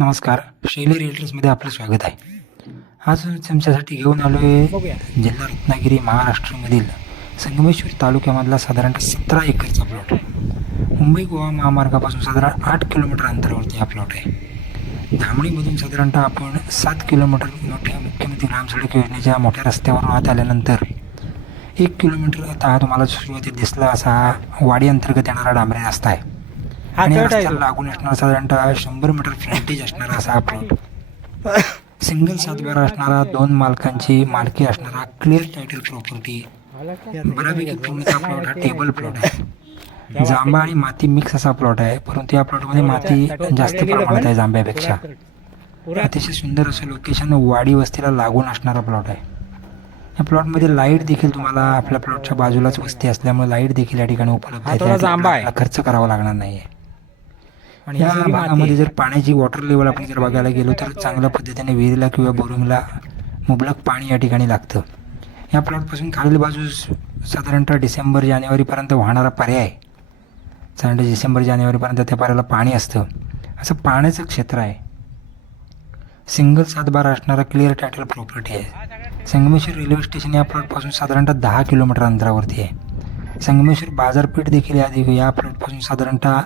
नमस्कार, शैली रिअल्टर्समध्ये आपलं स्वागत आहे. आज तुमच्यासाठी घेऊन आलो आहे जिल्हा रत्नागिरी महाराष्ट्रामधील संगमेश्वर तालुक्यामधला साधारणतः 17 एकरचा प्लॉट. मुंबई गोवा महामार्गापासून साधारण 8 किलोमीटर अंतरावरती हा प्लॉट आहे. धामणीमधून साधारणतः आपण 7 किलोमीटर मोठ्या मुख्यमंत्री ग्राम सडक योजनेच्या मोठ्या रस्त्यावर आत आल्यानंतर 1 किलोमीटर आता हा तुम्हाला सुरुवातीत दिसला असा हा वाडी अंतर्गत येणारा डांबरी रस्ता आहे. आणि या रस्त्याला लागून असणारा साधारणतः 100 मीटर फ्रंटेज असणारा असा हा प्लॉट. सिंगल सातबारा असणारा, 2 मालकांची मालकी असणारा, क्लिअर टायटल प्रॉपर्टी, बऱ्यापैकी पूर्णचा प्लॉट हा टेबल प्लॉट आहे. जांभा आणि माती मिक्स असा प्लॉट आहे, परंतु या प्लॉटमध्ये माती जास्त प्रमाणात आहे जांभ्यापेक्षा. अतिशय सुंदर असं लोकेशन वाडी वस्तीला लागून असणारा प्लॉट आहे. या प्लॉटमध्ये लाईट देखील तुम्हाला आपल्या प्लॉटच्या बाजूलाच वस्ती असल्यामुळे लाईट देखील या ठिकाणी उपलब्ध आहे. खर्च करावा लागणार नाही आहे. या भागामध्ये जर पाण्याची वॉटर लेवल आपण जर बघायला गेलो तर चांगल्या पद्धतीने विहिरीला किंवा बोरिंगला मुबलक पाणी या ठिकाणी लागतं. या प्लॉटपासून खालील बाजूस साधारणतः डिसेंबर-जानेवारीपर्यंत वाहणारा पर्याय आहे. साधारणतः डिसेंबर-जानेवारीपर्यंत त्या पर्यायाला पाणी असतं, असं पाण्याचं क्षेत्र आहे. सिंगल सातबारा असणारा क्लिअर टायटल प्रॉपर्टी आहे. संगमेश्वर रेल्वे स्टेशन या प्लॉटपासून साधारणतः 10 किलोमीटर अंतरावरती आहे. संगमेश्वर बाजारपेठ देखील या प्लॉटपासून साधारणतः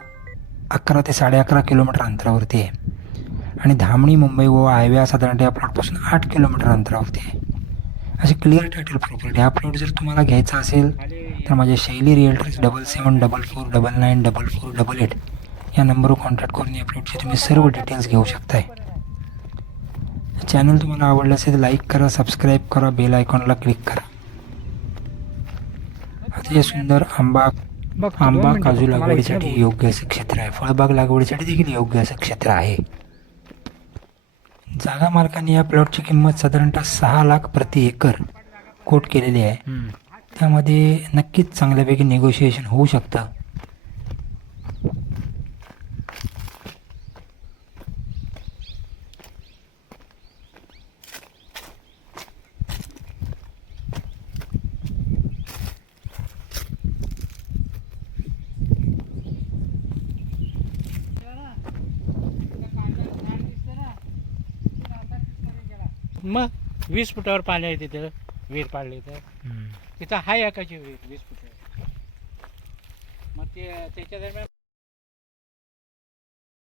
11 ते 11.5 किलोमीटर अंतरावरती आहे. आणि धामणी मुंबई गोवा हायवे हा साधारणतः या प्लॉटपासून 8 किलोमीटर अंतरावरती आहे. अशी क्लिअर टायटल प्रॉपर्टी. हा प्लॉट जर तुम्हाला घ्यायचा असेल तर माझ्या शैली रिअल्टर्स 7744494488 या नंबरवर कॉन्टॅक्ट करून या प्लॉटचे तुम्ही सर्व डिटेल्स घेऊ शकताय. चॅनल तुम्हाला आवडलं असेल तर लाईक करा, सबस्क्राईब करा, बेल आयकॉनला क्लिक करा. अतिशय सुंदर आंबा काजू लागवडीसाठी योग्य असं क्षेत्र आहे. फळबाग लागवडीसाठी देखील योग्य असं क्षेत्र आहे. जागा मालकांनी या प्लॉटची किंमत साधारणतः 6 लाख प्रति एकर कोट केलेली आहे. त्यामध्ये नक्कीच चांगल्यापैकी निगोशिएशन होऊ शकतं. मग 20 फुटावर पाणी आहे तिथं, विहीर पाडली तर तिथं हाय एकाची विहीर 20 फुटावर. मग ते त्याच्या दरम्यान